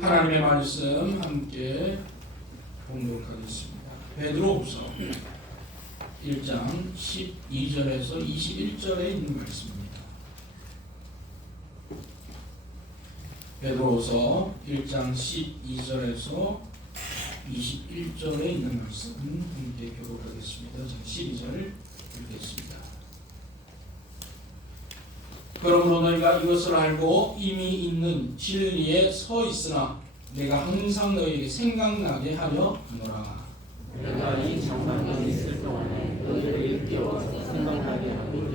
하나님의 말씀 함께 공독하겠습니다. 베드로후서 1장 12절에서 21절에 있는 말씀입니다. 베드로후서 1장 12절에서 21절에 있는 말씀 함께 교독하겠습니다. 자, 12절 읽겠습니다. 그러므로 너희가 이것을 알고 이미 있는 진리에 서 있으나 내가 항상 너희에게 생각나게 하려 하노라. 내가 이 장막에 있을 동안에 너희를 일깨워서 생각나게 하고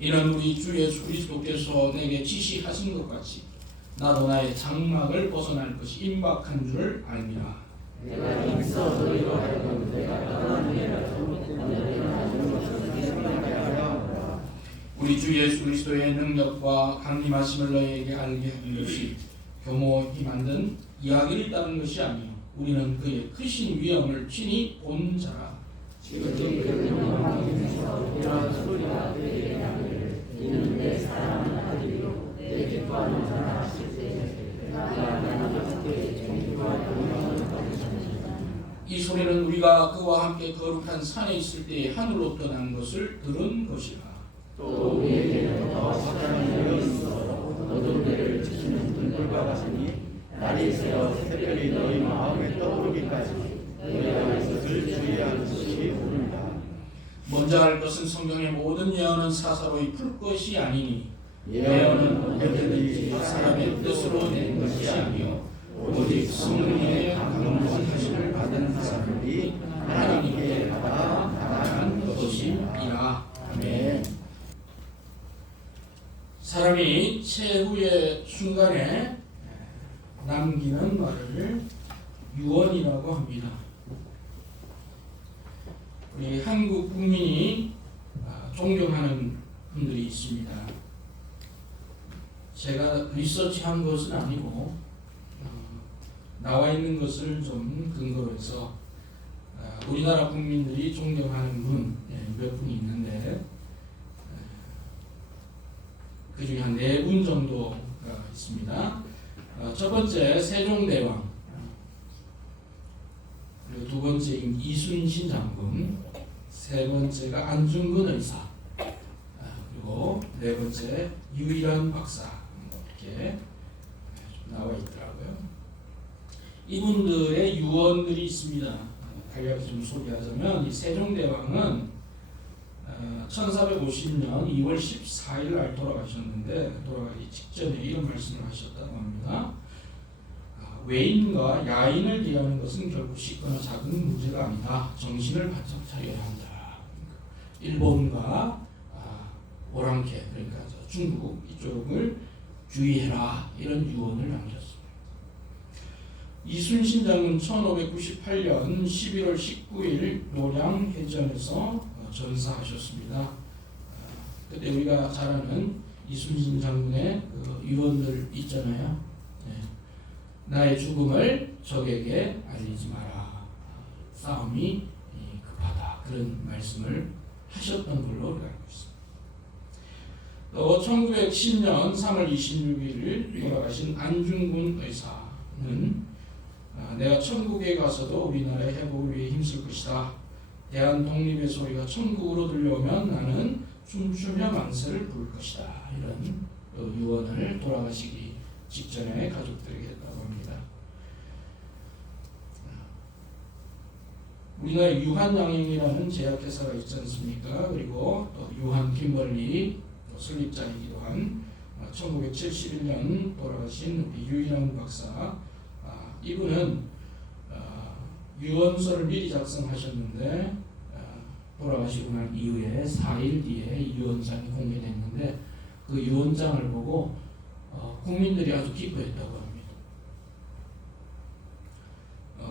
이는 우리 주 예수 그리스도께서 내게 지시하신 것 같이 나도 나의 장막을 벗어날 것이 임박한 줄을 알미라. 내가 힘써 너희로 하여금 내가 떠나는 일이라도 우리 주 예수 그리스도의 능력과 강림하심을 너희에게 알게 하는 것이 교모히 만든 이야기를 따른 것이 아니요 우리는 그의 크신 위엄을 친히 본 자라. 지금 그 영광에서 이러한 소리가 너희에게 나기를 이는 내 사랑하는 아들이요 내 기뻐하는 자라 하실 때 내가 하나님과 함께 존귀와 영광을 받으셨습니다. 이 소리는 우리가 그와 함께 거룩한 산에 있을 때에 하늘로 떠난 것을 들은 것이라. 또 우리에게는 더 확장한 영이 있어 어두운 데를 비추는 등불과 같으니 날이 새어 새별이 너희 마음에 떠오르기까지 너희가 이것을 주의하는 것이 옳으니라. 먼저 할 것은 성경의 모든 예언은 사사로이 풀 것이 아니니 예언은 언제든지 사람의 뜻으로 낸 것이 아니요 오직 성령의 감동하심을 받은 사람들이 하나님께 받아 나간 것임이라. 아멘. 사람이 최후의 순간에 남기는 말을 유언이라고 합니다. 우리 한국 국민이 존경하는 분들이 있습니다. 제가 리서치한 것은 아니고 나와 있는 것을 좀 근거로 해서 우리나라 국민들이 존경하는 분 몇 분이 있는데 그 중에 한 4분 정도가 있습니다. 첫 번째 세종대왕, 그리고 두 번째 이순신 장군, 세 번째가 안중근 의사, 그리고 네 번째 유일한 박사, 이렇게 나와 있더라고요. 이분들의 유언들이 있습니다. 간략히 좀 소개하자면 이 세종대왕은 1450년 2월 14일 날 돌아가셨는데 돌아가기 직전에 이런 말씀을 하셨다고 합니다. 외인과 야인을 대하는 것은 결코 쉽거나 작은 문제가 아니다. 정신을 바짝 차려야 한다. 일본과 오랑캐 그러니까 중국 이쪽을 주의해라 이런 유언을 남겼습니다. 이순신 장군 1598년 11월 19일 노량해전에서 전사하셨습니다. 그때 우리가 잘 아는 이순신 장군의 그 유언들 있잖아요. 나의 죽음을 적에게 알리지 마라. 싸움이 급하다. 그런 말씀을 하셨던 걸로 알고 있습니다. 또 1910년 3월 26일 돌아가신 안중근 의사는 내가 천국에 가서도 우리나라의 회복을 위해 힘쓸 것이다. 대한 독립의 소리가 천국으로 들려오면 나는 춤추며 만세를 부를 것이다. 이런 유언을 돌아가시기 직전에 가족들에게 했다고 합니다. 우리나라에 유한양행이라는 제약회사가 있지 않습니까? 그리고 또 유한 김벌리 설립자이기도 한 1971년 돌아가신 유일한 박사, 이분은 유언서를 미리 작성하셨는데 돌아가시고 난 이후에 4일 뒤에 유언장이 공개됐는데 그 유언장을 보고 국민들이 아주 기뻐했다고 합니다.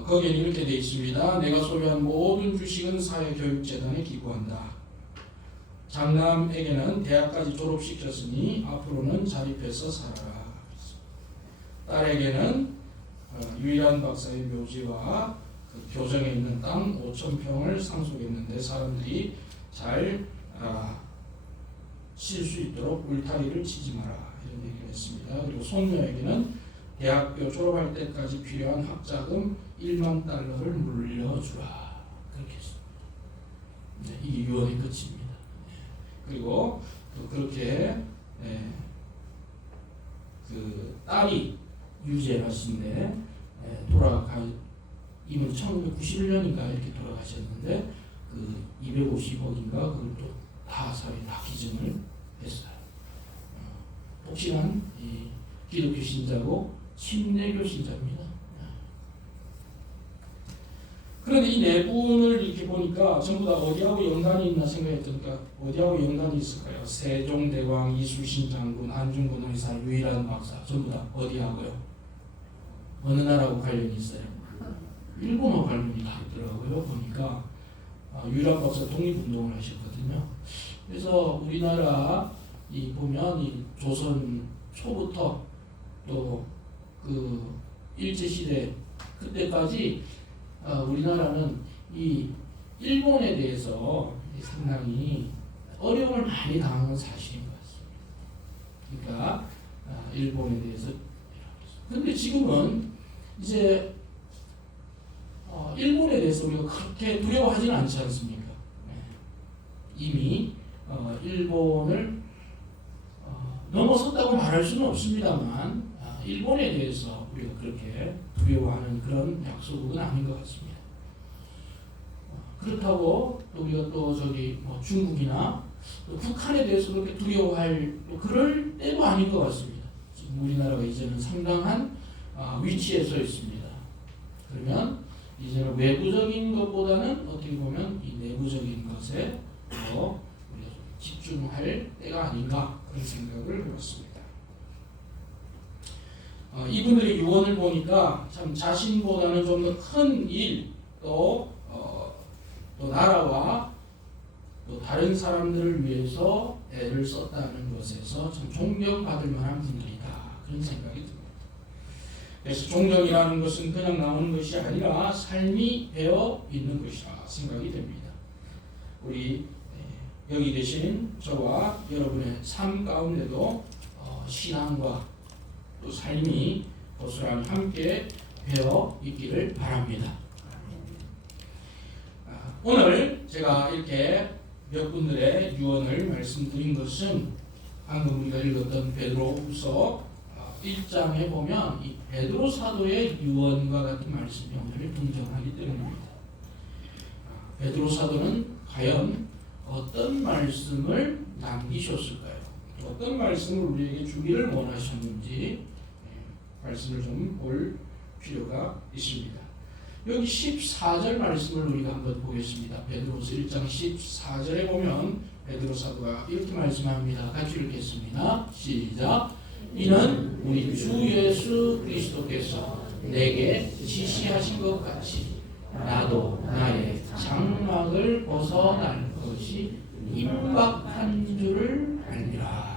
거기에 이렇게 되어 있습니다. 내가 소유한 모든 주식은 사회교육재단에 기부한다. 장남에게는 대학까지 졸업시켰으니 앞으로는 자립해서 살아라. 딸에게는 유일한 박사의 묘지와 그 교정에 있는 땅 5,000평을 상속했는데 사람들이 잘 쉴 수 있도록 울타리를 치지 마라 이런 얘기를 했습니다. 그리고 손녀에게는 대학교 졸업할 때까지 필요한 학자금 1만 달러를 물려주라. 그렇게 했습니다. 네, 이게 유언의 끝입니다. 그리고 또 그렇게 그 딸이 유제라신데 이분 1991년인가 이렇게 돌아가셨는데 그 250억인가 그걸 또 다 사회 다 기증을 했어요. 독실한 이 기독교 신자고 침례교 신자입니다. 그런데 이 네 분을 이렇게 보니까 전부 다 어디하고 연관이 있나 생각했더니까 어디하고 연관이 있을까요? 세종대왕, 이순신 장군, 안중근 의사, 유일한 박사 전부 다 어디하고요? 어느 나라하고 관련이 있어요? 일본어 관련이 다 있더라고요. 보니까 유일한 박사 독립운동을 하셨거든요. 그래서 우리나라 보면 이 조선 초부터 또 그 일제시대 그때까지 우리나라는 이 일본에 대해서 상당히 어려움을 많이 당한 건 사실인 것 같습니다. 그러니까 일본에 대해서. 그런데 지금은 이제 일본에 대해서 우리가 그렇게 두려워하지는 않지 않습니까? 이미 일본을 넘어섰다고 말할 수는 없습니다만 일본에 대해서 우리가 그렇게 두려워하는 그런 약소국은 아닌 것 같습니다. 그렇다고 또 우리가 또 중국이나 또 북한에 대해서 그렇게 두려워할 그럴 때도 아닌 것 같습니다. 지금 우리나라가 이제는 상당한 위치에 서 있습니다. 그러면 이제는 외부적인 것보다는 어떻게 보면 이 내부적인 것에 더 우리가 집중할 때가 아닌가 그런 생각을 해봤습니다. 이분들의 유언을 보니까 참 자신보다는 좀 더 큰 일, 또 나라와 또 다른 사람들을 위해서 애를 썼다는 것에서 참 존경받을 만한 분들이다 그런 생각이 듭니다. 그래서 존경이라는 것은 그냥 나오는 것이 아니라 삶이 배어 있는 것이라 생각이 됩니다. 우리 여기 계신 저와 여러분의 삶 가운데도 신앙과 또 삶이 고스란히 함께 배어 있기를 바랍니다. 오늘 제가 이렇게 몇 분들의 유언을 말씀드린 것은 방금 우리가 읽었던 베드로후서 1장에 보면 이 베드로 사도의 유언과 같은 말씀이 오늘 등장하기 때문입니다. 베드로 사도는 과연 어떤 말씀을 남기셨을까요? 어떤 말씀을 우리에게 주기를 원하셨는지 말씀을 좀 볼 필요가 있습니다. 여기 14절 말씀을 우리가 한번 보겠습니다. 베드로서 1장 14절에 보면 베드로 사도가 이렇게 말씀합니다. 같이 읽겠습니다. 시작. 이는 우리 주 예수 그리스도께서 내게 지시하신 것 같이 나도 나의 장막을 벗어날 것이 임박한 줄을 알미라.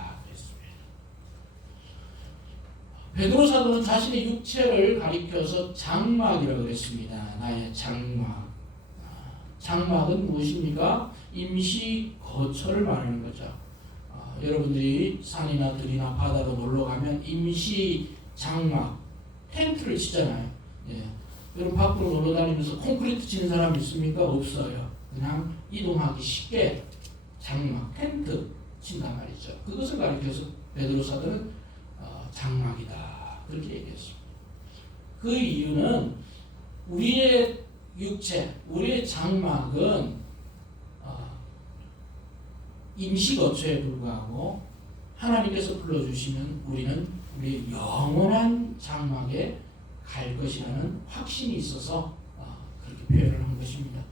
베드로 사도는 자신의 육체를 가리켜서 장막이라고 그랬습니다. 나의 장막. 장막은 무엇입니까? 임시 거처를 말하는 거죠. 여러분들이 산이나 들이나 바다로 놀러 가면 임시 장막, 텐트를 치잖아요. 예. 여러분 밖으로 놀러 다니면서 콘크리트 치는 사람 있습니까? 없어요. 그냥 이동하기 쉽게 장막, 텐트 친단 말이죠. 그것을 가리켜서 베드로 사도는 장막이다. 그렇게 얘기했습니다. 그 이유는 우리의 육체, 우리의 장막은 임시거처에 불과하고 하나님께서 불러주시면 우리는 우리의 영원한 장막에 갈 것이라는 확신이 있어서 그렇게 표현을 한 것입니다.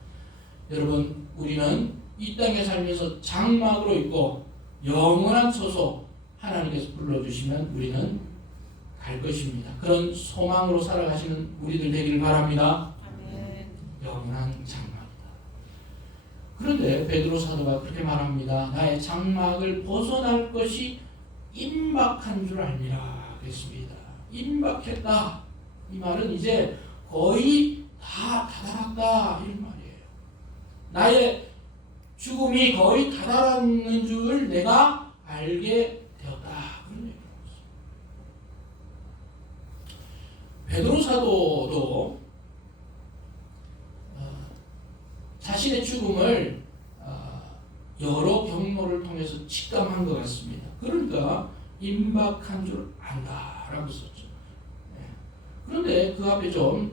여러분, 우리는 이 땅에 살면서 장막으로 있고 영원한 처소 하나님께서 불러주시면 우리는 갈 것입니다. 그런 소망으로 살아가시는 우리들 되기를 바랍니다. 아멘. 영원한 장막이다. 그런데 베드로 사도가 그렇게 말합니다. 나의 장막을 벗어날 것이 임박한 줄 알미라 그랬습니다. 임박했다. 이 말은 이제 거의 다 다다랐다 이런 말이에요. 나의 죽음이 거의 다다랐는 줄 내가 알게 되었다. 그런 얘기입니다. 베드로 사도도 자신의 죽음을 여러 경로를 통해서 직감한 것 같습니다. 그러니까 임박한 줄 안다라고 썼죠. 그런데 그 앞에 좀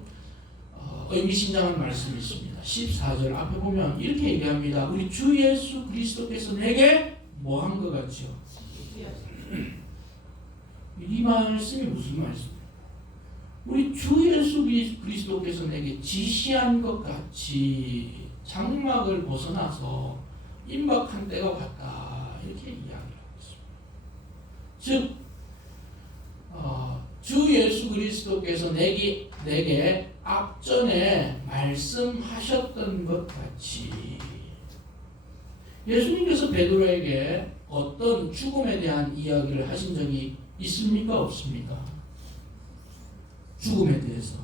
의미심장한 말씀이 있습니다. 14절 앞에 보면 이렇게 얘기합니다. 우리 주 예수 그리스도께서 내게 뭐 한 것 같죠? 이 말씀이 무슨 말씀이에요? 우리 주 예수 그리스도께서 내게 지시한 것 같이 장막을 벗어나서 임박한 때가 왔다 이렇게 이야기하고 있습니다. 즉 주 예수 그리스도께서 내게 앞전에 말씀하셨던 것 같이 예수님께서 베드로에게 어떤 죽음에 대한 이야기를 하신 적이 있습니까? 없습니까? 죽음에 대해서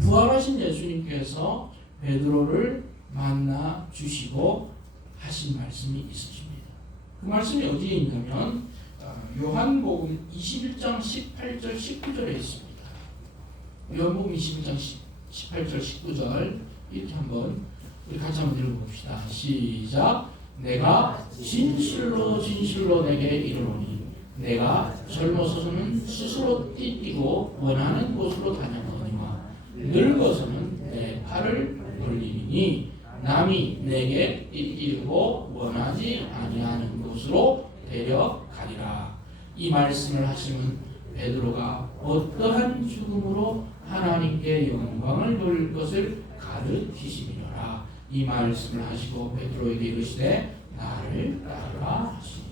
부활하신 예수님께서 베드로를 만나 주시고 하신 말씀이 있으십니다. 그 말씀이 어디에 있냐면 요한복음 21장 18절 19절에 있습니다. 요한복음 21장 18절 19절 이렇게 한번 우리 같이 한번 읽어봅시다. 시작. 내가 진실로 진실로 내게 이르노니 내가 젊어서는 스스로 띠띠고 원하는 곳으로 다녔거니와 늙어서는 내 팔을 벌리니 남이 내게 띠띠고 원하지 아니하는 곳으로 데려가리라. 이 말씀을 하시면 베드로가 어떠한 죽음으로 하나님께 영광을 돌릴 것을 가르치시리라. 이 말씀을 하시고 베드로에게 이르시되 나를 따르라 하시니.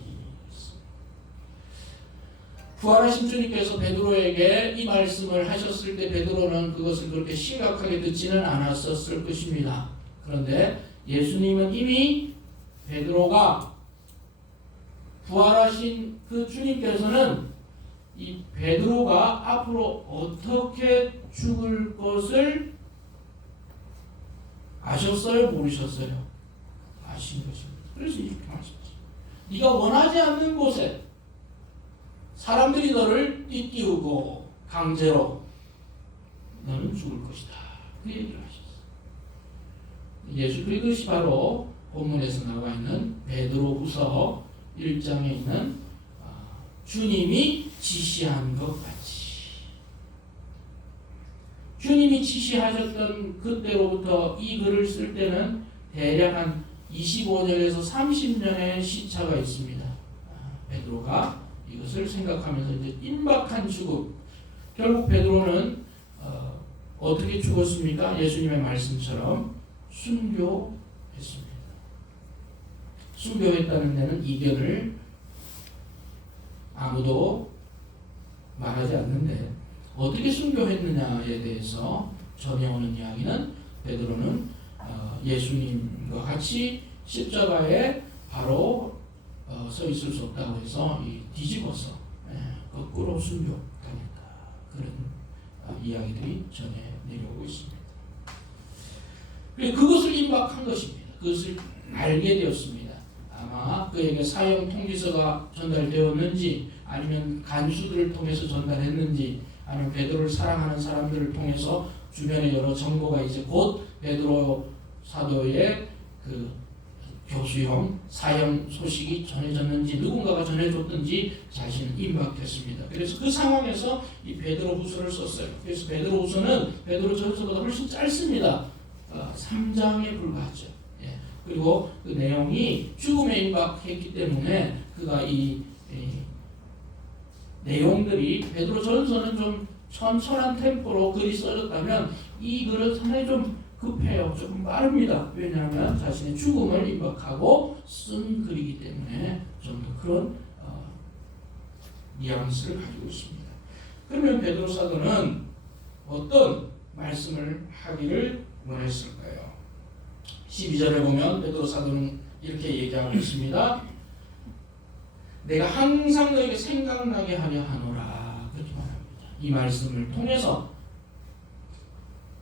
부활하신 주님께서 베드로에게 이 말씀을 하셨을 때 베드로는 그것을 그렇게 심각하게 듣지는 않았었을 것입니다. 그런데 예수님은 이미 베드로가 부활하신 그 주님께서는 이 베드로가 앞으로 어떻게 죽을 것을 아셨어요? 모르셨어요? 아신 것입니다. 그래서 이렇게 말씀하셨어요. 네가 원하지 않는 곳에 사람들이 너를 띠띠우고 강제로 너는 죽을 것이다. 그 얘기를 하셨어요. 예수 그것이 바로 본문에서 나와 있는 베드로후서 1장에 있는 주님이 지시한 것 같이 주님이 지시하셨던 그때로부터 이 글을 쓸 때는 대략 한 25년에서 30년의 시차가 있습니다. 베드로가 이것을 생각하면서 이제 임박한 죽음. 결국 베드로는 어떻게 죽었습니까? 예수님의 말씀처럼 순교했습니다. 순교했다는 데는 이견을 아무도 말하지 않는데 어떻게 순교했느냐에 대해서 전해오는 이야기는 베드로는 예수님과 같이 십자가에 바로 서 있을 수 없다고 해서 뒤집어서 거꾸로 순교당했다. 그런 이야기들이 전해 내려오고 있습니다. 그것을 임박한 것입니다. 그것을 알게 되었습니다. 아마 그에게 사형 통지서가 전달되었는지 아니면 간수들을 통해서 전달했는지 아니면 베드로를 사랑하는 사람들을 통해서 주변에 여러 정보가 이제 곧 베드로 사도의 그 교수형 사형 소식이 전해졌는지 누군가가 전해줬든지 자신은 임박했습니다. 그래서 그 상황에서 이 베드로후서를 썼어요. 그래서 베드로후서는 베드로전서보다 훨씬 짧습니다. 3장에 불과하죠. 그리고 그 내용이 죽음에 임박했기 때문에 그가 이 내용들이 베드로전서는 좀 천천한 템포로 글이 써졌다면 이 글은 상당히 좀 급해요. 조금 빠릅니다. 왜냐하면 자신의 죽음을 임박하고 쓴 글이기 때문에 좀 더 그런 뉘앙스를 가지고 있습니다. 그러면 베드로 사도는 어떤 말씀을 하기를 원했을까요? 12절에 보면 베드로 사도는 이렇게 얘기하고 있습니다. 내가 항상 너에게 생각나게 하려 하노라. 그렇게 말합니다. 이 말씀을 통해서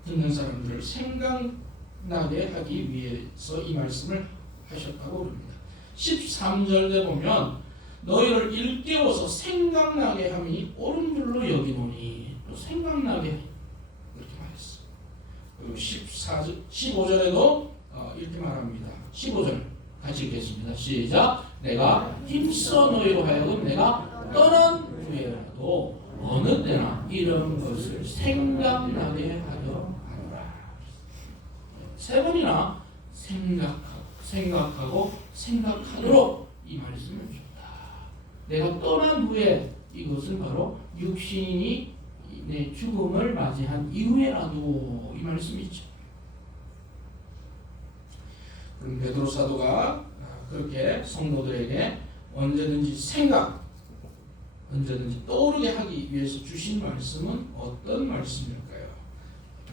듣는 사람들을 생각나게 하기 위해서 이 말씀을 하셨다고 그럽니다. 13절에 보면 너희를 일깨워서 생각나게 함이 옳은 줄로 여기노니. 또 생각나게 그렇게 말했어. 그리고 15절에도 이렇게 말합니다. 15절 같이 읽겠습니다. 시작. 내가 힘써 너희로 하여금 내가 떠난 후에라도 어느 때나 이런 것을 생각나게 하려 하노라. 세 번이나 생각하도록 이 말씀을 줍니다. 내가 떠난 후에, 이것은 바로 육신이 내 죽음을 맞이한 이후에라도, 이 말씀이죠. 그럼 베드로 사도가 그렇게 성도들에게 언제든지 떠오르게 하기 위해서 주신 말씀은 어떤 말씀일까요?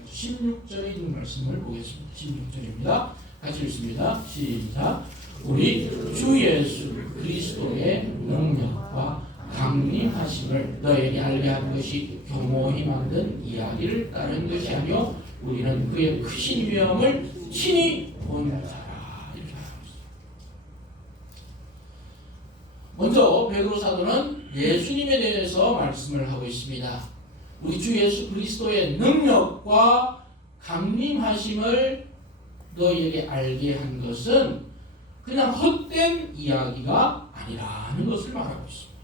16절에 있는 말씀을 보겠습니다. 16절입니다. 같이 읽습니다. 시작. 우리 주 예수 그리스도의 능력과 강림하심을 너에게 알게 한 것이 교모히 만든 이야기를 따른 것이 아니오 우리는 그의 크신 위엄을 친히 본 자라. 이렇게 말합니다. 먼저 베드로 사도는 예수님에 대해서 말씀을 하고 있습니다. 우리 주 예수 그리스도의 능력과 강림하심을 너희에게 알게 한 것은 그냥 헛된 이야기가 아니라는 것을 말하고 있습니다.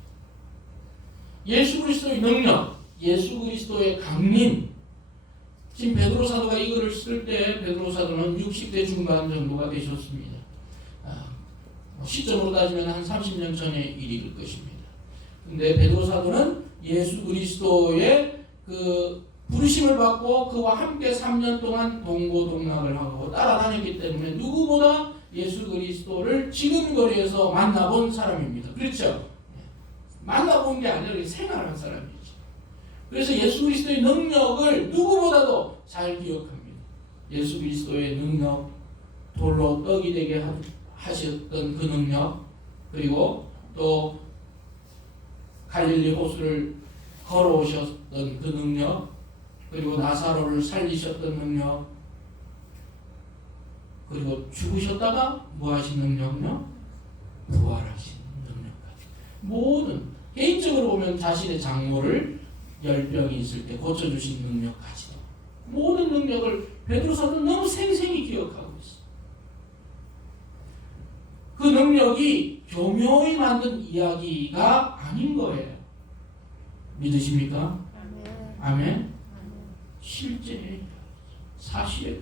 예수 그리스도의 능력, 예수 그리스도의 강림. 지금 베드로 사도가 이거를 쓸 때 베드로 사도는 60대 중반 정도가 되셨습니다. 시점으로 따지면 한 30년 전의 일일 것입니다. 근데 베드로 사도는 예수 그리스도의 그 부르심을 받고 그와 함께 3년 동안 동고동락을 하고 따라다녔기 때문에 누구보다 예수 그리스도를 지금 거리에서 만나본 사람입니다. 그렇죠? 만나본 게 아니라 생활한 사람이죠. 그래서 예수 그리스도의 능력을 누구보다도 잘 기억합니다. 예수 그리스도의 능력, 돌로 떡이 되게 하셨던 그 능력, 그리고 또 갈릴리 호수를 걸어오셨던 그 능력, 그리고 나사로를 살리셨던 능력, 그리고 죽으셨다가 뭐 하신 능력요? 부활하신 능력까지. 모든 개인적으로 보면 자신의 장모를 열병이 있을 때 고쳐주신 능력까지. 모든 능력을 베드로 사도는 너무 생생히 기억하고 있어요. 그 능력이 교묘히 만든 이야기가 아닌 거예요. 믿으십니까? 아멘. 실제 사실에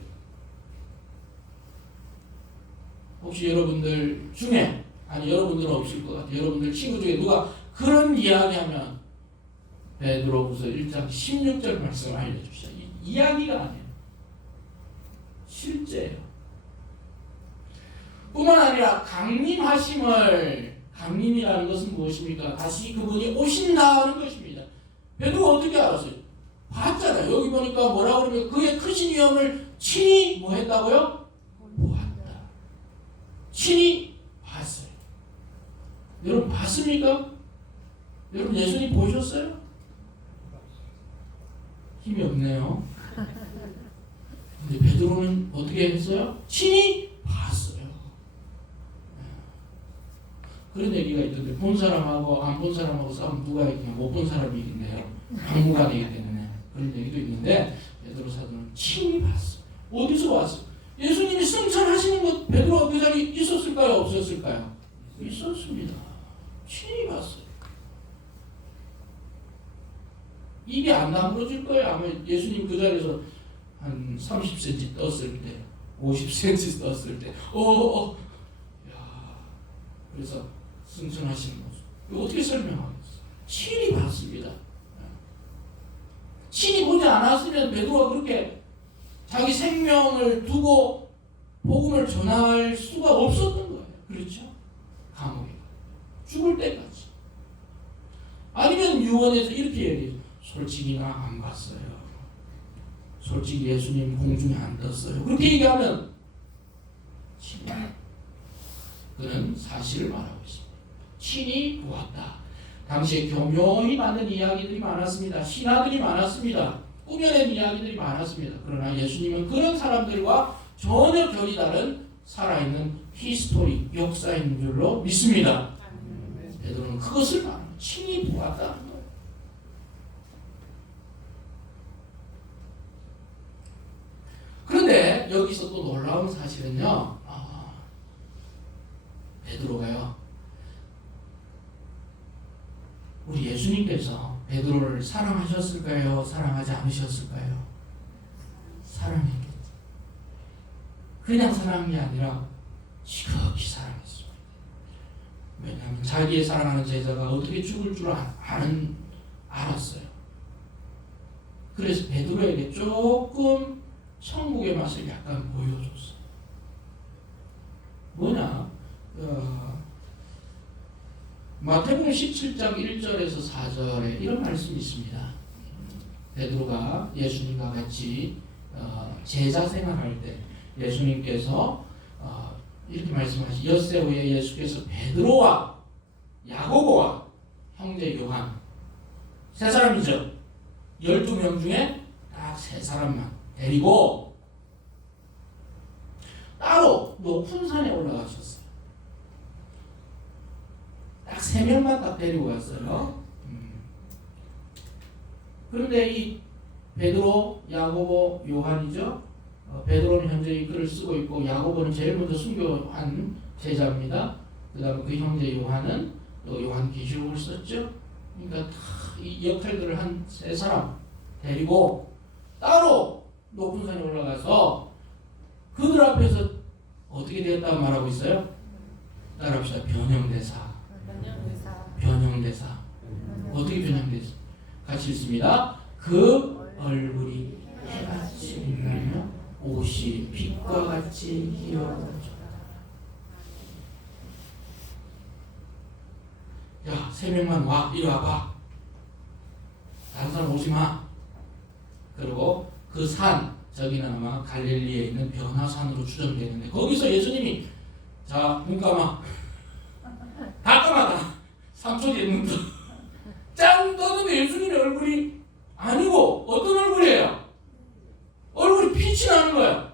혹시 여러분들 중에 아니 여러분들은 없을 것 같아요. 여러분들 친구 중에 누가 그런 이야기하면 베드로후서 1장 16절 말씀을 알려주시죠. 이야기가 아니에요. 실제예요. 뿐만 아니라 강림이라는 것은 무엇입니까? 다시 그분이 오신다는 것입니다. 베드로가 어떻게 알았어요? 봤잖아요. 여기 보니까 뭐라고 그러면 그의 크신 위엄을 친히 뭐 했다고요? 보았다. 친히 봤어요. 여러분 봤습니까? 여러분 예수님 보셨어요? 힘이 없네요. 근데 베드로는 어떻게 했어요? 친히 봤어요. 그런 얘기가 있던데 본 사람하고 안 본 사람하고 싸우면 누가 이기냐? 못 본 사람이 이긴대요. 막무가내이기 때문에. 그런 얘기도 있는데 베드로 사도는 친히 봤어. 어디서 봤어? 예수님이 승천하시는 것 베드로가 그 자리에 있었을까요? 없었을까요? 있었습니다. 친히 봤어요. 입이 안 다물어질 거예요. 아마 예수님 그 자리에서 한 30cm 떴을 때, 50cm 떴을 때, 그래서 승천하시는 모습. 이거 어떻게 설명하겠어요? 친히 봤습니다. 친히 보지 않았으면 베드로가 그렇게 자기 생명을 두고 복음을 전할 수가 없었던 거예요. 그렇죠? 감옥에 죽을 때까지. 아니면 유언에서 이렇게 얘기해요. 솔직히 나 안 봤어요. 솔직히 예수님 공중에 안 떴어요. 그렇게 얘기하면 친히 그는 사실을 말하고 있습니다. 친히 보았다. 당시에 교묘히 만든 이야기들이 많았습니다. 신화들이 많았습니다. 꾸며낸 이야기들이 많았습니다. 그러나 예수님은 그런 사람들과 전혀 결이 다른 살아있는 히스토리, 역사인 줄로 믿습니다. 베드로는 그것을 친히 보았다는 거예요. 그런데 여기서 또 놀라운 사실은요. 베드로가요. 우리 예수님께서 베드로를 사랑하셨을까요? 사랑하지 않으셨을까요? 사랑했겠죠. 그냥 사랑한 게 아니라 지극히 사랑했습니다. 왜냐하면 자기의 사랑하는 제자가 어떻게 죽을 줄 알았어요. 그래서 베드로에게 조금 천국의 맛을 약간 보여줬어요. 뭐냐? 마태복음 17장 1절에서 4절에 이런 말씀이 있습니다. 베드로가 예수님과 같이 제자 생활할 때 예수님께서 이렇게 말씀하시죠. 엿새 후에 예수께서 베드로와 야고보와 형제 요한 세 사람이죠. 12명 중에 딱 세 사람만 데리고 따로 높은 산에 올라가셨어요. 딱 3명만 딱 데리고 갔어요. 그런데 이 베드로, 야고보, 요한이죠. 베드로는 현재 이 글을 쓰고 있고 야고보는 제일 먼저 순교한 제자입니다. 그 다음에 그 형제 요한은 또 요한계시록을 썼죠. 그러니까 다 이 역할들을 한 세 사람 데리고 따로 높은 산에 올라가서 그들 앞에서 어떻게 되었다고 말하고 있어요? 따라합시다. 변형대사. 어떻게 변형됐어? 같이 읽습니다. 그 얼굴이 해같이 빛나며 옷이 빛과 같이 희어졌다. 야, 3명만 와. 이리 와봐. 다른 사람 오지 마. 그리고 그 산, 저기는 아마 갈릴리에 있는 변화산으로 추정되는데 거기서 예수님이 자, 눈 감아. 다 감아. 3초 뒤에 눈 떠. 짠 떠는데 예수님의 얼굴이 아니고 어떤 얼굴이에요? 얼굴이 빛이 나는 거야.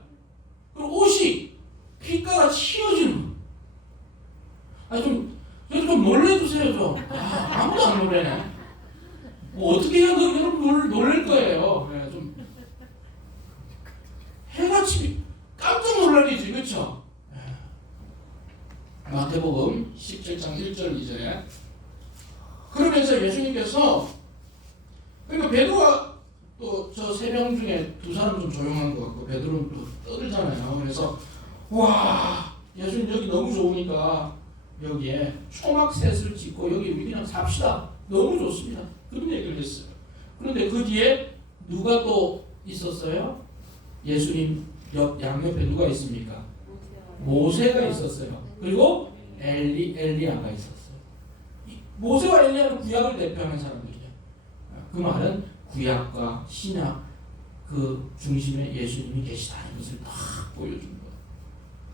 그리고 옷이 빛깔아 휘어지는 거야. 좀 놀래주세요 좀. 아무도 안 놀래네. 뭐 어떻게 해야 여러분 놀랄 거예요. 네, 좀 해같이 깜짝 놀라리지, 그렇죠? 마태복음 17장 1절 2절에 그러면서 예수님께서 그러니까 베드로가 또 저 3명 중에 2사람 좀 조용한 것 같고 베드로는 또 떠들잖아요. 그래서 와 예수님 여기 너무 좋으니까 여기에 초막셋을 짓고 여기 우리 그냥 삽시다. 너무 좋습니다. 그런 얘기를 했어요. 그런데 그 뒤에 누가 또 있었어요? 예수님 양옆에 누가 있습니까? 모세가 있었어요. 그리고 엘리야가 있었어요. 모세와 엘리야는 구약을 대표하는 사람들이에요. 그 말은 구약과 신약 그 중심에 예수님이 계시다는 것을 딱 보여준 거예요.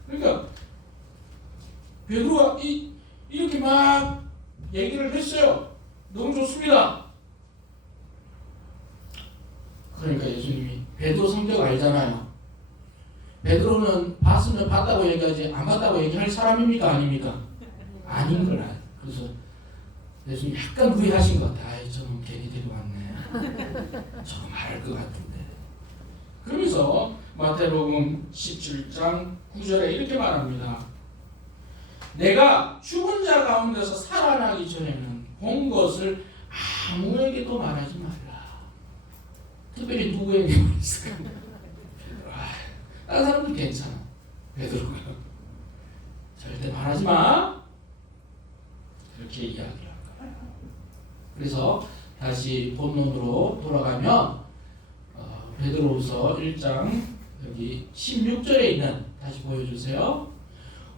그러니까 베드로가 이렇게 막 얘기를 했어요. 너무 좋습니다. 그러니까 예수님이 베드로 성격 알잖아요. 베드로는 봤으면 봤다고 얘기하지 안 봤다고 얘기할 사람입니까? 아닙니까? 아닌 걸 알아요. 그래서 예수님 약간 후회하신 것 같아요. 아이 저는 괜히 데려왔네. 저거 말할 것 같은데. 그러면서 마태복음 17장 9절에 이렇게 말합니다. 내가 죽은 자 가운데서 살아나기 전에는 본 것을 아무에게도 말하지 말라. 특별히 누구에게 말했을까? 다른 사람들 괜찮아. 베드로가 절대 말하지 마. 그렇게 이야기를 한 거예요. 그래서 다시 본론으로 돌아가면 베드로후서 1장 여기 16절에 있는 다시 보여주세요.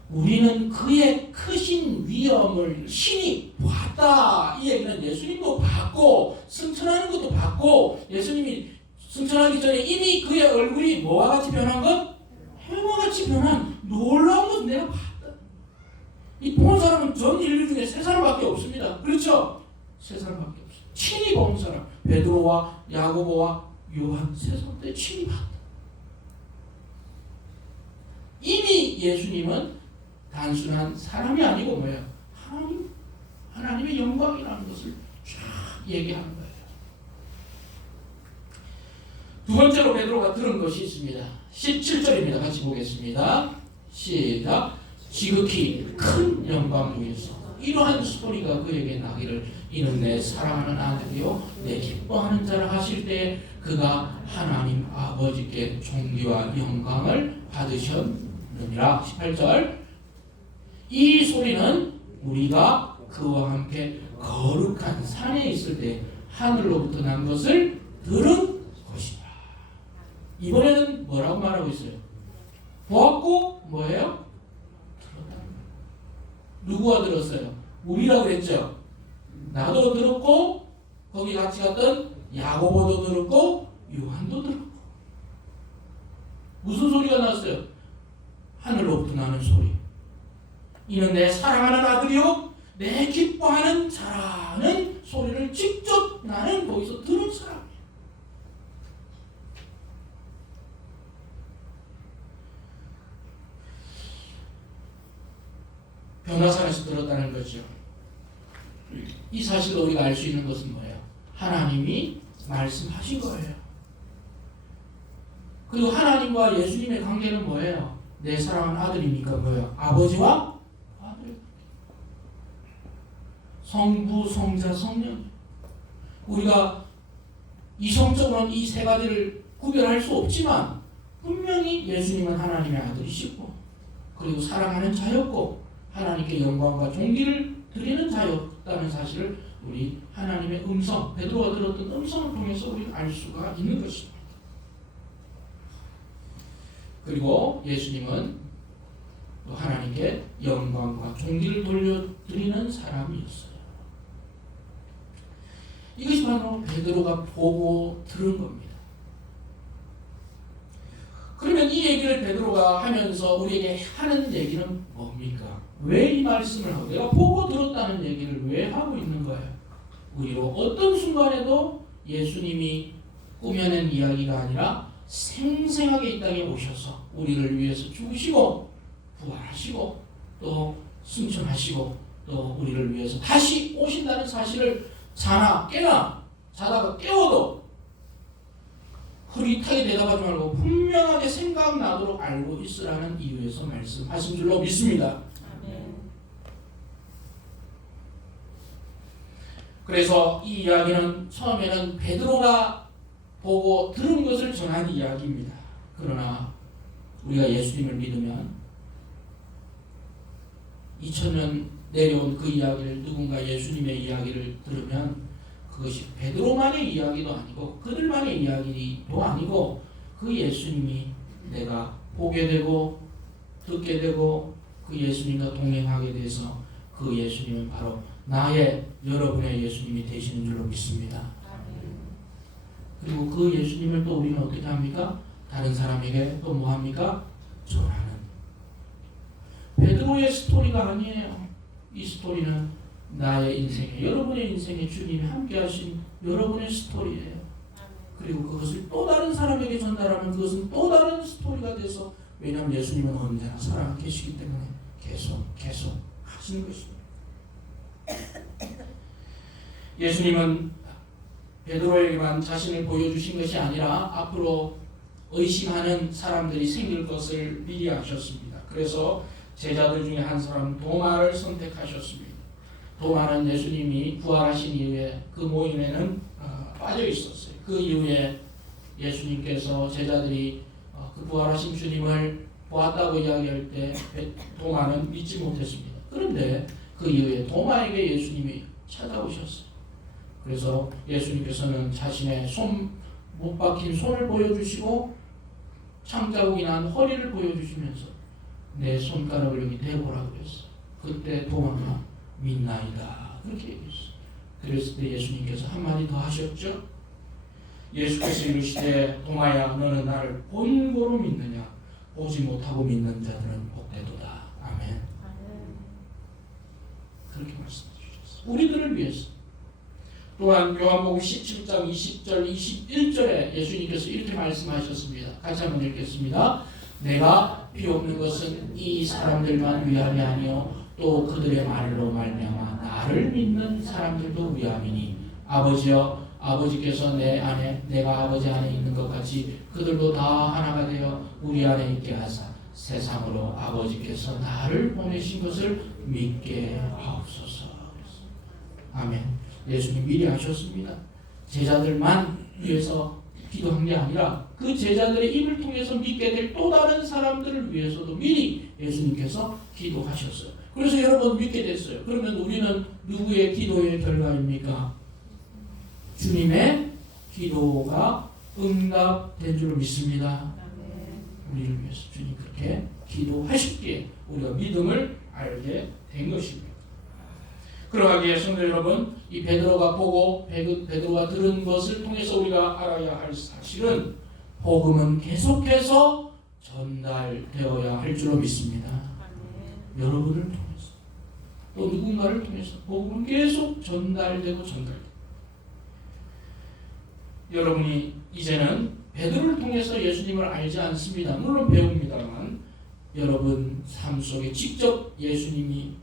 우리는 그의 크신 위엄을 신이 봤다. 이 얘기는 예수님도 봤고 승천하는 것도 봤고 예수님이 승천하기 전에 이미 그의 얼굴이 뭐와 같이 변한 것? 해와 같이 변한 놀라운 것 내가 봤다. 이 본 사람은 전 인류 중에 3사람밖에 없습니다. 그렇죠? 3사람밖에 없어요. 친히 본 사람 베드로와 야고보와 요한 3사람들 친히 봤다. 이미 예수님은 단순한 사람이 아니고 뭐예요? 하나님의 영광이라는 것을 쫙 얘기하는 거예요. 두 번째로 베드로가 들은 것이 있습니다. 17절입니다. 같이 보겠습니다. 시작. 지극히 큰 영광 중에서 이러한 소리가 그에게 나기를 이는 내 사랑하는 아들이요 내 기뻐하는 자라 하실 때 그가 하나님 아버지께 존귀와 영광을 받으셨느니라. 18절. 이 소리는 우리가 그와 함께 거룩한 산에 있을 때 하늘로부터 난 것을 들은 것이다. 이번에는 뭐라고 말하고 있어요? 보았고 뭐예요? 들었다. 누구가 들었어요? 우리라고 그랬죠. 나도 들었고 거기 같이 갔던 야고보도 들었고 요한도 들었고. 무슨 소리가 났어요? 하늘로부터 나는 소리. 이는 내 사랑하는 아들이요 내 기뻐하는 자라는 소리를 직접 나는 거기서 들은 사람이에요. 변화산에서 들었다는 거죠. 이 사실로 우리가 알 수 있는 것은 뭐예요? 하나님이 말씀하신 거예요. 그리고 하나님과 예수님의 관계는 뭐예요? 내 사랑하는 아들이니까 뭐예요? 아버지와 아들. 성부, 성자, 성령. 우리가 이성적으로는 이 세 가지를 구별할 수 없지만 분명히 예수님은 하나님의 아들이시고 그리고 사랑하는 자였고 하나님께 영광과 존귀를 드리는 자였다는 사실을 우리 하나님의 음성, 베드로가 들었던 음성을 통해서 우리가 알 수가 있는 것입니다. 그리고 예수님은 또 하나님께 영광과 존귀를 돌려드리는 사람이었어요. 이것이 바로 베드로가 보고 들은 겁니다. 그러면 이 얘기를 베드로가 하면서 우리에게 하는 얘기는 뭡니까? 왜 이 말씀을 하고 내가 보고 들었다는 얘기를 왜 하고 있는 거예요? 우리로 어떤 순간에도 예수님이 꾸며낸 이야기가 아니라 생생하게 이 땅에 오셔서 우리를 위해서 죽으시고 부활하시고 또 승천하시고 또 우리를 위해서 다시 오신다는 사실을 자나 깨나 자다가 깨워도 흐릿하게 대답하지 말고 분명하게 생각나도록 알고 있으라는 이유에서 말씀하신 줄로 믿습니다. 그래서 이 이야기는 처음에는 베드로가 보고 들은 것을 전한 이야기입니다. 그러나 우리가 예수님을 믿으면 2000년 내려온 그 이야기를 누군가 예수님의 이야기를 들으면 그것이 베드로만의 이야기도 아니고 그들만의 이야기도 아니고 그 예수님이 내가 보게 되고 듣게 되고 그 예수님과 동행하게 돼서 그 예수님은 바로 나의 여러분의 예수님이 되시는 줄로 믿습니다. 그리고 그 예수님을 또 우리는 어떻게 합니까? 다른 사람에게 또 뭐합니까? 전하는. 베드로의 스토리가 아니에요. 이 스토리는 나의 인생에 여러분의 인생에 주님이 함께 하신 여러분의 스토리예요. 그리고 그것을 또 다른 사람에게 전달하면 그것은 또 다른 스토리가 돼서 왜냐하면 예수님은 언제나 살아계시기 때문에 계속 하시는 것입니다. 예수님은 베드로에게만 자신을 보여주신 것이 아니라 앞으로 의심하는 사람들이 생길 것을 미리 아셨습니다. 그래서 제자들 중에 한 사람 도마를 선택하셨습니다. 도마는 예수님이 부활하신 이후에 그 모임에는 빠져 있었어요. 그 이후에 예수님께서 제자들이 그 부활하신 주님을 보았다고 이야기할 때 도마는 믿지 못했습니다. 그런데 그 이후에 도마에게 예수님이 찾아오셨어요. 그래서 예수님께서는 자신의 못 박힌 손을 보여주시고 창자국이 난 허리를 보여주시면서 내 손가락을 여기 대보라 그랬어요. 그때 도마가 믿나이다 그렇게 얘기했어요. 그랬을 때 예수님께서 한마디 더 하셨죠. 예수께서 이르시되 도마야 너는 나를 본고로 믿느냐 보지 못하고 믿는 자들은 복되도다. 아멘. 그렇게 말씀해 주셨어요. 우리들을 위해서. 또한 요한복음 17장 20절 21절에 예수님께서 이렇게 말씀하셨습니다. 같이 한번 읽겠습니다. 내가 피 없는 것은 이 사람들만 위함이 아니요 또 그들의 말로 말미암아 나를 믿는 사람들도 위함이니 아버지여 아버지께서 내 안에 내가 아버지 안에 있는 것 같이 그들도 다 하나가 되어 우리 안에 있게 하사 세상으로 아버지께서 나를 보내신 것을 믿게 하옵소서. 아멘. 예수님 미리 하셨습니다. 제자들만 위해서 기도한 게 아니라 그 제자들의 입을 통해서 믿게 될 또 다른 사람들을 위해서도 미리 예수님께서 기도하셨어요. 그래서 여러분 믿게 됐어요. 그러면 우리는 누구의 기도의 결과입니까? 주님의 기도가 응답된 줄로 믿습니다. 우리를 위해서 주님 그렇게 기도하셨기에 우리가 믿음을 알게 된 것입니다. 그러하기에 성도 여러분, 이 베드로가 보고 베드로가 들은 것을 통해서 우리가 알아야 할 사실은 복음은 계속해서 전달되어야 할 줄로 믿습니다. 여러분을 통해서 또 누군가를 통해서 복음은 계속 전달되고 여러분이 이제는 베드로를 통해서 예수님을 알지 않습니다. 물론 배웁니다만 여러분 삶 속에 직접 예수님이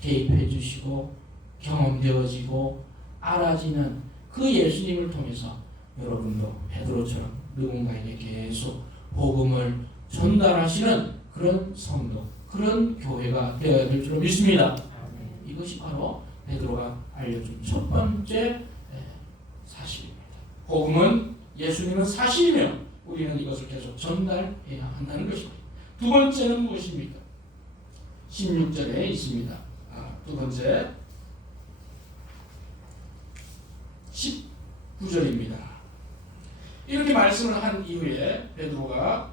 개입해 주시고 경험되어지고 알아지는 그 예수님을 통해서 여러분도 베드로처럼 누군가에게 계속 복음을 전달하시는 그런 성도, 그런 교회가 되어야 될 줄로 믿습니다. 이것이 바로 베드로가 알려준 첫 번째 사실입니다. 복음은 예수님은 사실이며 우리는 이것을 계속 전달해야 한다는 것입니다. 두 번째는 무엇입니까? 16절에 있습니다. 두 번째 19절입니다. 이렇게 말씀을 한 이후에 베드로가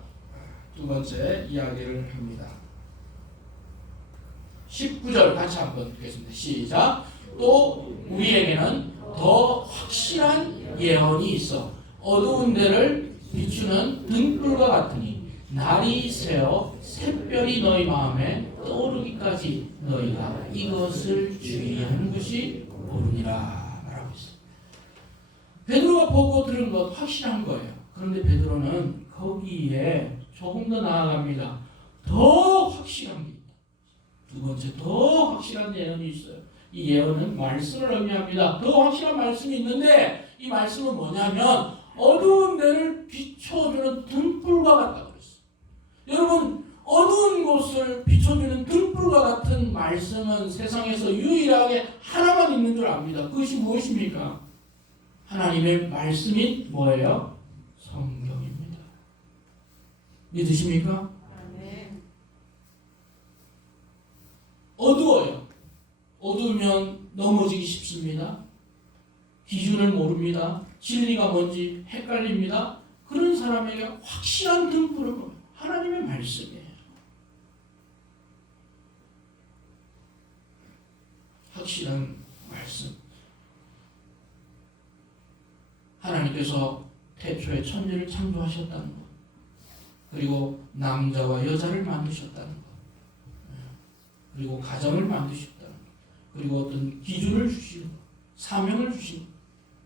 두 번째 이야기를 합니다. 19절 같이 한번 읽겠습니다. 시작. 또 우리에게는 더 확실한 예언이 있어 어두운 데를 비추는 등불과 같으니 날이 새어 샛별이 너희 마음에 떠오르기까지 너희가 이것을 주의하는 것이 옳으니라 말하고 있습니다. 베드로가 보고 들은 것 확실한 거예요. 그런데 베드로는 거기에 조금 더 나아갑니다. 더 확실한 게 있다. 두 번째 더 확실한 예언이 있어요. 이 예언은 말씀을 의미합니다. 더 확실한 말씀이 있는데 이 말씀은 뭐냐면 어두운 데를 비춰주는 등불과 같다고 그랬어요. 여러분 어두운 곳을 비춰주는 등불과 같은 말씀은 세상에서 유일하게 하나만 있는 줄 압니다. 그것이 무엇입니까? 하나님의 말씀인 뭐예요? 성경입니다. 믿으십니까? 어두워요. 어두우면 넘어지기 쉽습니다. 기준을 모릅니다. 진리가 뭔지 헷갈립니다. 그런 사람에게 확실한 등불을 보면 하나님의 말씀이에요. 확실한 말씀. 하나님께서 태초에 천지를 창조하셨다는 것, 그리고 남자와 여자를 만드셨다는 것, 그리고 가정을 만드셨다는 것, 그리고 어떤 기준을 주시고 사명을 주시고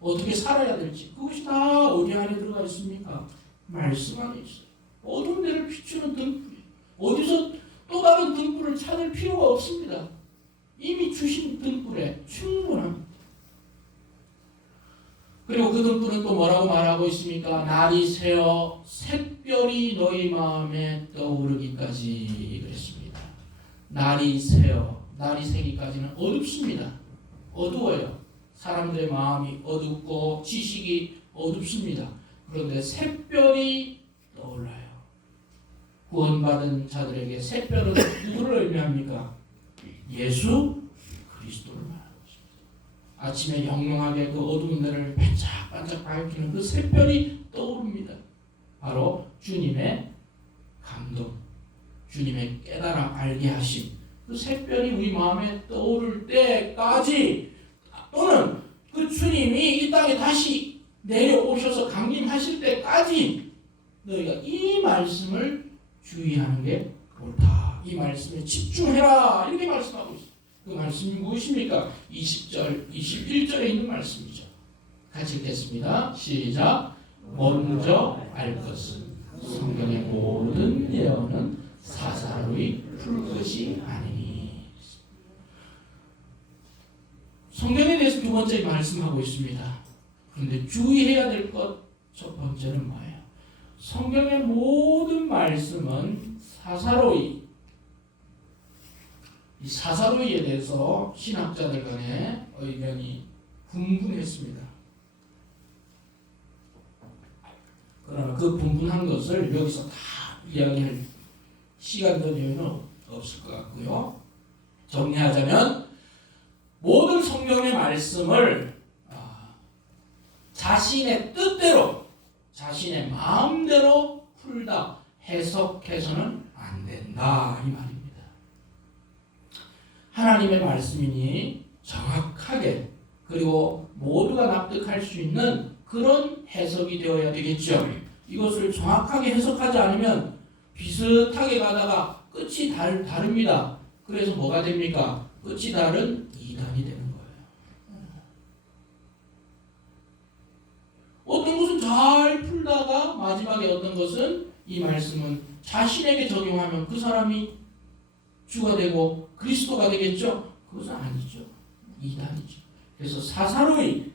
어떻게 살아야 될지 그것이 다 어디 안에 들어가 있습니까? 말씀 안에 있어요. 어두운 데를 비추는 등불이에요. 어디서 또 다른 등불을 찾을 필요가 없습니다. 이미 주신 등불에 충분합니다. 그리고 그 등불은 또 뭐라고 말하고 있습니까? 날이 새어 샛별이 너희 마음에 떠오르기까지 그랬습니다. 날이 새기까지는 어둡습니다. 어두워요. 사람들의 마음이 어둡고 지식이 어둡습니다. 그런데 샛별이 떠올라요. 구원받은 자들에게 샛별은 누구를 의미합니까? 예수 그리스도를 말하고 있습니다. 아침에 영롱하게 그 어두운 데를 반짝반짝 밝히는 그 샛별이 떠오릅니다. 바로 주님의 감동, 주님의 깨달아 알게 하심, 그 샛별이 우리 마음에 떠오를 때까지, 또는 그 주님이 이 땅에 다시 내려오셔서 강림하실 때까지 너희가 이 말씀을 주의하는 게 옳다. 이 말씀에 집중해라. 이렇게 말씀하고 있어요. 그 말씀이 무엇입니까? 20절, 21절에 있는 말씀이죠. 같이 읽겠습니다. 시작. 먼저 알 것은 성경의 모든 예언은 사사로이 풀 것이 아니니. 성경에 대해서 두 번째 말씀하고 있습니다. 그런데 주의해야 될 것 첫 번째는 뭐예요? 성경의 모든 말씀은 사사로이, 이 사사로이에 대해서 신학자들 간의 의견이 분분했습니다. 그러나 그 분분한 것을 여기서 다 이야기할 시간도 여유는 없을 것 같고요. 정리하자면 모든 성경의 말씀을 자신의 뜻대로, 자신의 마음대로 풀다, 해석해서는 안 된다 이 말입니다. 하나님의 말씀이니 정확하게 그리고 모두가 납득할 수 있는 그런 해석이 되어야 되겠죠. 이것을 정확하게 해석하지 않으면 비슷하게 가다가 끝이 다릅니다. 그래서 뭐가 됩니까? 끝이 다른 이단이 되는 거예요. 어떤 것은 잘 풀다가 마지막에 어떤 것은 이 말씀은 자신에게 적용하면 그 사람이 주가 되고 그리스도가 되겠죠? 그것은 아니죠. 이단이죠. 그래서 사사로이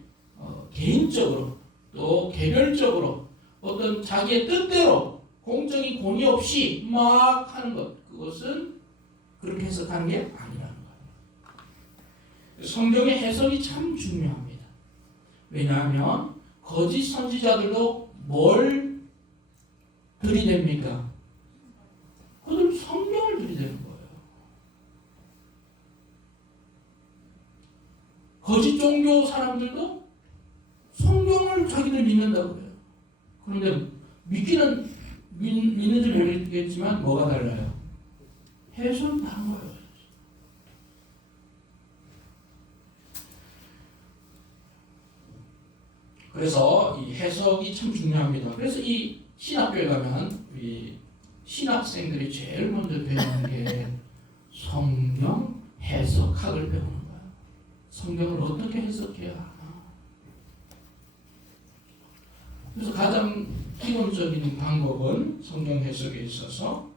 개인적으로 또 개별적으로 어떤 자기의 뜻대로 공적인 권위 없이 막 하는 것, 그것은 그렇게 해석하는 게 아니라는 거예요. 성경의 해석이 참 중요합니다. 왜냐하면 거짓 선지자들도 뭘 들이댑니까? 그들 성경을 들이대는 거예요. 거짓 종교 사람들도 성경을 자기들 믿는다고 그래요. 그런데 믿는지 모르겠지만 뭐가 달라요? 해석은 다른 거예요. 그래서 이 해석이 참 중요합니다. 그래서 이 신학교에 가면 우리 신학생들이 제일 먼저 배우는 게 성경 해석학을 배우는 거예요. 성경을 어떻게 해석해야 하나. 그래서 가장 기본적인 방법은 성경 해석에 있어서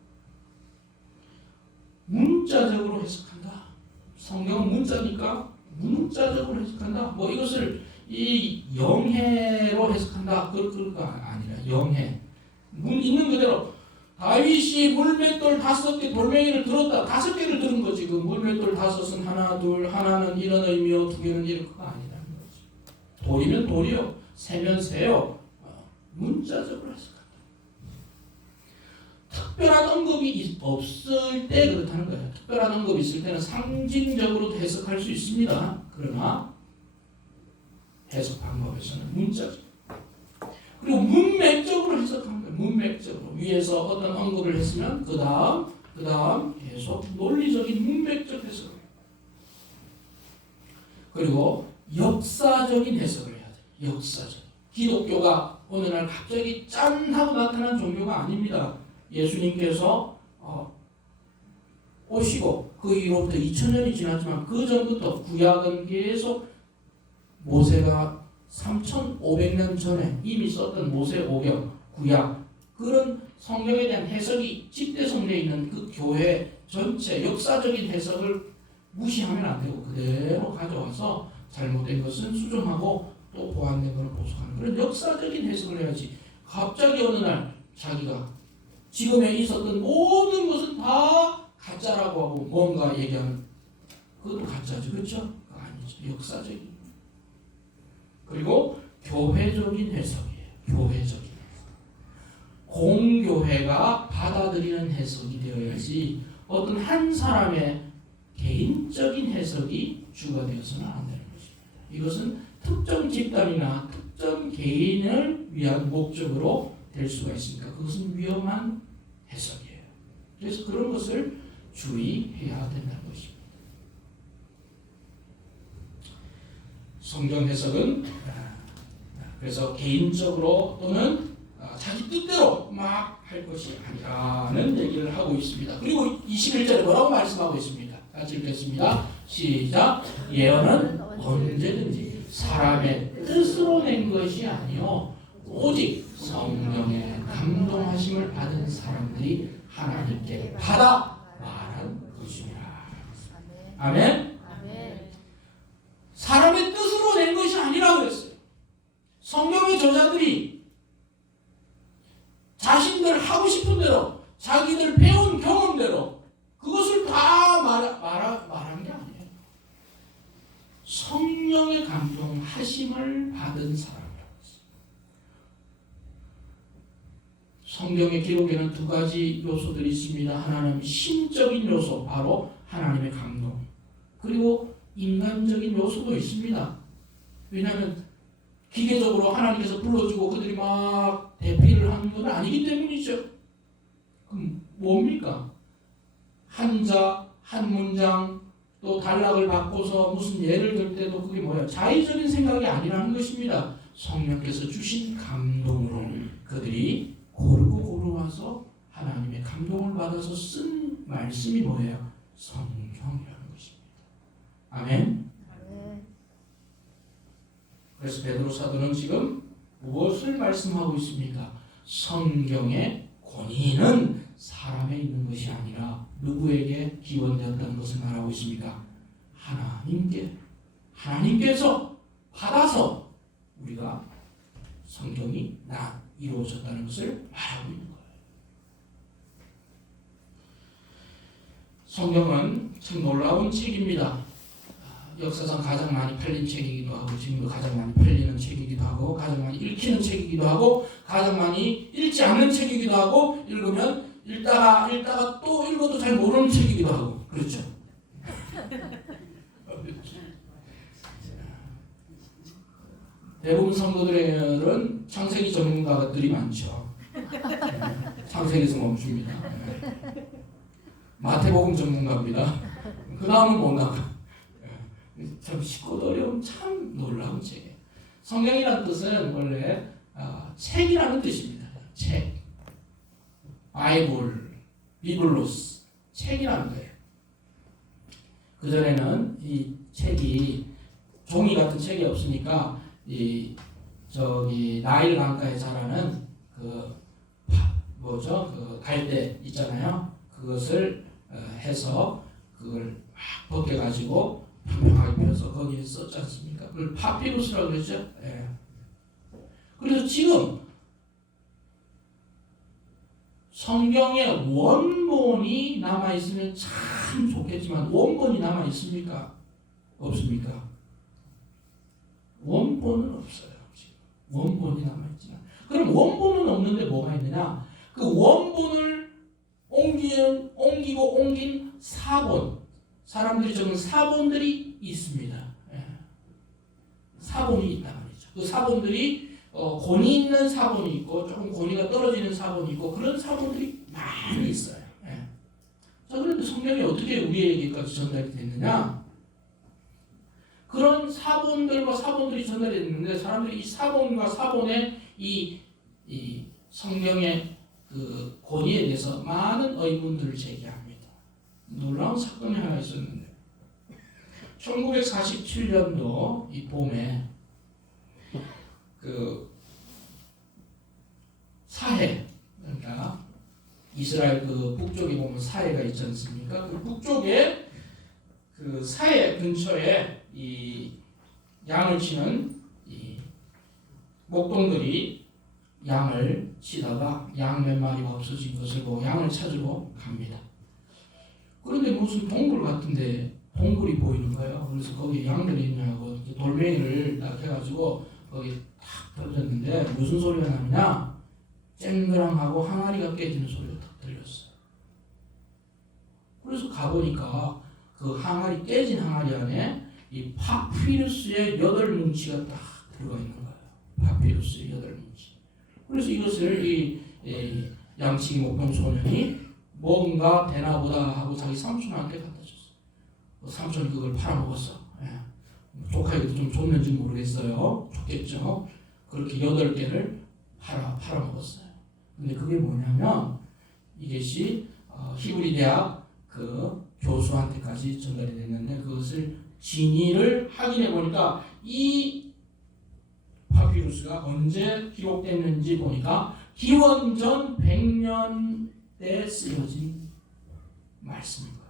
문자적으로 해석한다. 성경은 문자니까 문자적으로 해석한다. 뭐 이것을 이 영해로 해석한다. 그거 아니라 영해. 있는 그대로 다윗이 물맷돌 5개 돌멩이를 들었다. 5개를 들은 거지. 그 물맷돌 5은 하나, 둘, 하나는 이런 의미요, 2개는 이런 거가 아니라는 거지. 돌이면 돌이요, 새면 새요. 문자적으로 해석한다. 특별한 언급이 없을 때 그렇다는 거예요. 특별한 언급이 있을 때는 상징적으로도 해석할 수 있습니다. 그러나 해석 방법에서는 문자적. 그리고 문맥적으로 해석한 거예요. 문맥적으로. 위에서 어떤 언급을 했으면 그 다음 계속 논리적인 문맥적 해석을 해요. 그리고 역사적인 해석을 해야 돼요. 역사적. 기독교가 어느 날 갑자기 짠 하고 나타난 종교가 아닙니다. 예수님께서 오시고 그 이후로부터 2000년이 지났지만 그 전부터 구약은 계속 모세가 3500년 전에 이미 썼던 모세오경, 구약, 그런 성경에 대한 해석이 집대성되어 있는 그 교회 전체 역사적인 해석을 무시하면 안 되고 그대로 가져와서 잘못된 것은 수정하고 또 보완된 것을 보수하는 그런 역사적인 해석을 해야지. 갑자기 어느 날 자기가 지금에 있었던 모든 것은 다 가짜라고 하고 뭔가 얘기하는 그것도 가짜죠. 그렇죠? 아니죠. 역사적인. 그리고 교회적인 해석이에요. 교회적인 해석. 공교회가 받아들이는 해석이 되어야지 어떤 한 사람의 개인적인 해석이 주가 되어서는 안 되는 것입니다. 이것은 특정 집단이나 특정 개인을 위한 목적으로 될 수가 있으니까 그것은 위험한 해석이에요. 그래서 그런 것을 주의해야 된다는 것입니다. 성경 해석은 그래서 개인적으로 또는 자기 뜻대로 막 할 것이 아니라는 얘기를 하고 있습니다. 그리고 21절에 뭐라고 말씀하고 있습니다. 같이 읽겠습니다. 시작. 예언은 언제든지 사람의 뜻으로 낸 것이 아니요 오직 성령의 감동하심을 받은 사람들이 하나님께 받아 말한 것이니라. 아멘. 사람의 뜻으로 낸 것이 아니라 그랬어요. 성경의 저자들이 자신들 하고 싶은 대로 자기들 배운 경험대로 그것을 다 말한 게 아니에요. 성령의 감동하심을 받은 사람이라고 했어요. 성경의 기록에는 두 가지 요소들이 있습니다. 하나는 심적인 요소, 바로 하나님의 감동. 그리고 인간적인 요소도 있습니다. 왜냐하면 기계적으로 하나님께서 불러주고 그들이 막 대피를 하는 건 아니기 때문이죠. 그럼 뭡니까? 한자, 한 문장, 또 단락을 바꿔서 무슨 예를 들 때도 그게 뭐예요? 자의적인 생각이 아니라는 것입니다. 성령께서 주신 감동으로 그들이 고르고 와서 하나님의 감동을 받아서 쓴 말씀이 뭐예요? 성경이라는 것입니다. 아멘. 그래서 베드로 사도는 지금 무엇을 말씀하고 있습니까? 성경의 권위는 사람에 있는 것이 아니라 누구에게 기원되었다는 것을 말하고 있습니까? 하나님께서 받아서 우리가 성경이 이루어졌다는 것을 말하고 있는 거예요. 성경은 참 놀라운 책입니다. 역사상 가장 많이 팔린 책이기도 하고 지금도 가장 많이 팔리는 책이기도 하고 가장 많이 읽히는 책이기도 하고 가장 많이 읽지 않는 책이기도 하고 읽으면 읽다가 또 읽어도 잘 모르는 책이기도 하고 그렇죠. 대부분 성도들은 창세기 전문가들이 많죠. 창세기에서 멈춥니다. 마태복음 전문가입니다. 그 다음은 못 나가. 참 쉽고도 어려운 참 놀라운 책이에요. 성경이라는 뜻은 원래 책이라는 뜻입니다. 책, 바이블, 비블로스, 책이라는 거예요. 그 전에는 이 책이 종이 같은 책이 없으니까 나일 강가에 자라는 그 갈대 있잖아요. 그것을 해서 그걸 막 벗겨가지고 평평하게 펴서 거기에 썼지 않습니까? 그걸 파피루스라고 그러죠. 예. 그래서 지금 성경의 원본이 남아있으면 참 좋겠지만 원본이 남아있습니까? 없습니까? 원본은 없어요. 지금. 원본이 남아있지만 그럼 원본은 없는데 뭐가 있느냐? 그 원본을 옮긴 사본, 사람들이 적은 사본들이 있습니다. 예. 사본이 있단 말이죠. 그 사본들이 권위 있는 사본이 있고 조금 권위가 떨어지는 사본이 있고 그런 사본들이 많이 있어요. 예. 자, 그런데 성경이 어떻게 우리에게까지 전달이 됐느냐? 그런 사본들과 사본들이 전달이 됐는데 사람들이 이 사본과 사본의 이 성경의 그 권위에 대해서 많은 의문들을 제기합니다. 놀라운 사건이 하나 있었는데 1947년도 이 봄에 그 사해, 그러니까 이스라엘 그 북쪽에 보면 사해가 있지 않습니까? 그 북쪽에 그 사해 근처에 이 양을 치는 이 목동들이 양을 치다가 양 몇 마리가 없어진 것을 보고 양을 찾으러 갑니다. 그런데 무슨 동굴 같은데 동굴이 보이는 거예요. 그래서 거기 양들이 있냐고 돌멩이를 딱 해가지고 거기 탁 던졌는데 무슨 소리가 나느냐? 쨍그랑하고 항아리가 깨지는 소리가 딱 들렸어요. 그래서 가보니까 그 항아리 깨진 항아리 안에 이 파피루스의 8뭉치가 딱 들어가 있는 거예요. 파피루스의 8뭉치. 그래서 이것을 이 양치기 목동 소년이 뭔가 되나보다 하고 자기 삼촌한테 갖다 줬어. 삼촌이 그걸 팔아먹었어. 예. 조카에게도 좀 줬는지 모르겠어요. 줬겠죠. 그렇게 8개를 팔아먹었어요. 근데 그게 뭐냐면 이것이 히브리 대학 그 교수한테까지 전달이 됐는데 그것을 진위를 확인해 보니까 이 파피루스가 언제 기록됐는지 보니까 기원전 100년에 쓰여진 말씀인 거예요.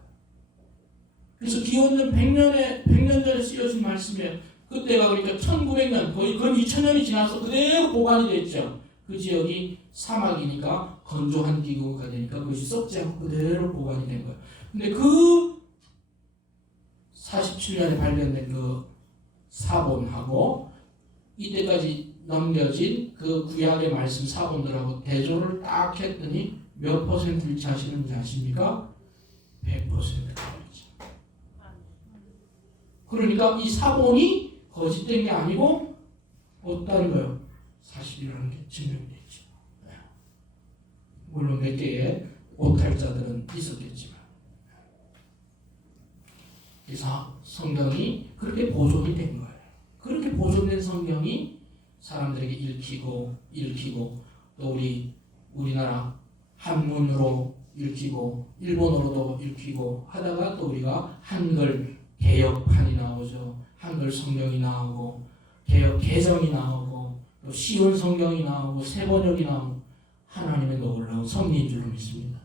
그래서 기원전 100년 전에 쓰여진 말씀이에요. 그때가 그러니까 1900년 거의 근 2000년이 지나서 그대로 보관이 됐죠. 그 지역이 사막이니까 건조한 기후가 되니까 그것이 썩지 않고 그대로 보관이 된 거예요. 근데 그 47년에 발견된 그 사본하고 이때까지 넘겨진 그 구약의 말씀 사본들하고 대조를 딱 했더니 몇 퍼센트 일치하시는지 아십니까? 100%가 일치. 그러니까 이 사본이 거짓된 게 아니고 어떤 거요? 사실이라는 게 증명되죠. 물론 몇 개의 오탈자들은 있었겠지만, 그래서 성경이 그렇게 보존이 된 거예요. 그렇게 보존된 성경이 사람들에게 읽히고 또 우리나라 한문으로 읽히고 일본어로도 읽히고 하다가 또 우리가 한글 개역판이 나오죠. 한글 성경이 나오고 개역 개정이 나오고 또 시온 성경이 나오고 새번역이 나오고 하나님의 놀라운 섭리인 줄 믿습니다.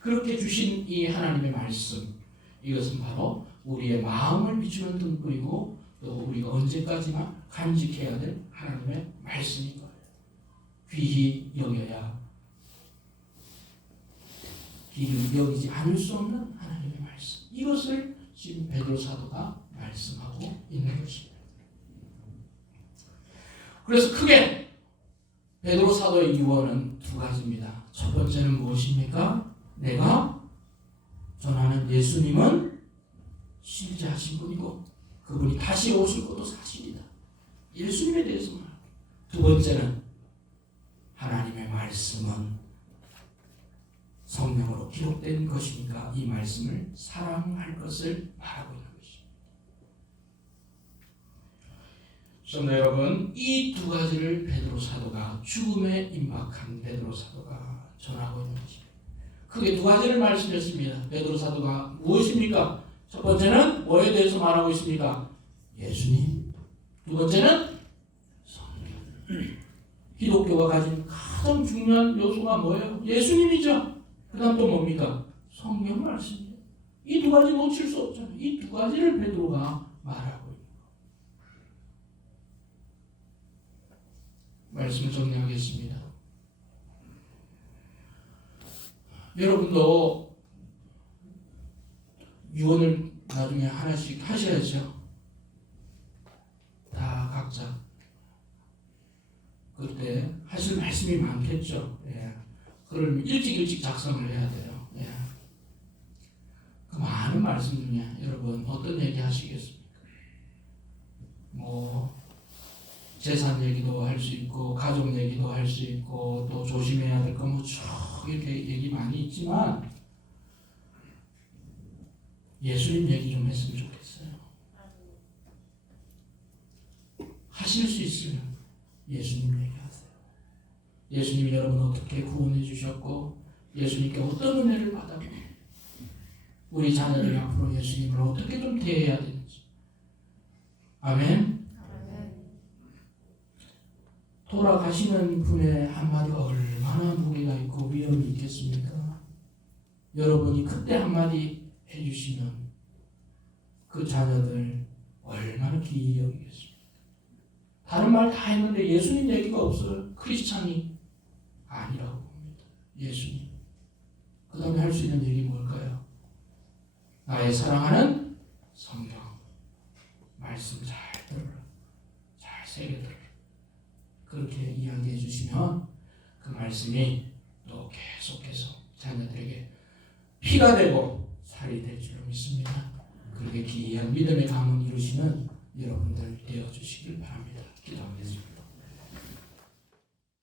그렇게 주신 이 하나님의 말씀, 이것은 바로 우리의 마음을 비추는 등불이고 또 우리가 언제까지나 간직해야 될 하나님의 말씀인 거예요. 귀히 여겨야 귀히 여기지 않을 수 없는 하나님의 말씀. 이것을 지금 베드로 사도가 말씀하고 있는 것입니다. 그래서 크게 베드로 사도의 유언은 두 가지입니다. 첫 번째는 무엇입니까? 내가 전하는 예수님은 실제하신 분이고 그분이 다시 오실 것도 사실이다. 예수님에 대해서 말하고, 두 번째는 하나님의 말씀은 성경으로 기록된 것이니까 이 말씀을 사랑할 것을 말하고 있는 것입니다. 시청자 여러분, 이 두 가지를 베드로 사도가 죽음에 임박한 베드로 사도가 전하고 있는 것입니다. 크게 두 가지를 말씀했습니다. 베드로 사도가 무엇입니까? 첫 번째는 뭐에 대해서 말하고 있습니까? 예수님. 두 번째는 성경. 기독교가 가진 가장 중요한 요소가 뭐예요? 예수님이죠. 그 다음 또 뭡니까? 성경 말씀이에요. 이 두 가지 놓칠 수 없잖아요. 이 두 가지를 베드로가 말하고 있는 거예요. 말씀을 정리하겠습니다. 여러분도 유언을 나중에 하나씩 하셔야죠. 다 각자. 그때 하실 말씀이 많겠죠. 예. 그걸 일찍 작성을 해야 돼요. 예. 그 많은 말씀 중에 여러분 어떤 얘기 하시겠습니까? 뭐 재산 얘기도 할 수 있고 가족 얘기도 할 수 있고 또 조심해야 될 거 뭐 쭉 이렇게 얘기 많이 있지만 예수님 얘기 좀 했으면 좋겠어요. 하실 수 있으면 예수님 얘기하세요. 예수님이 여러분 어떻게 구원해 주셨고 예수님께 어떤 은혜를 받았고 우리 자녀들 앞으로 예수님을 어떻게 좀 대해야 되는지. 아멘. 돌아가시는 분의 한마디가 얼마나 무게가 있고 위험이 있겠습니까? 여러분이 그때 한마디 해주시면 그 자녀들 얼마나 기이 여기겠습니까? 다른 말 다 했는데 예수님 얘기가 없어요. 크리스찬이 아니라고 봅니다. 예수님. 그 다음에 할 수 있는 얘기 뭘까요? 나의 사랑하는 성경 말씀 잘 들어라. 잘 새겨들어라. 그렇게 이야기해 주시면 그 말씀이 또 계속해서 자녀들에게 피가 되고 살이 될 줄 믿습니다. 그렇게 귀한 믿음의 가문 이루시는 여러분들 되어 주시길 바랍니다.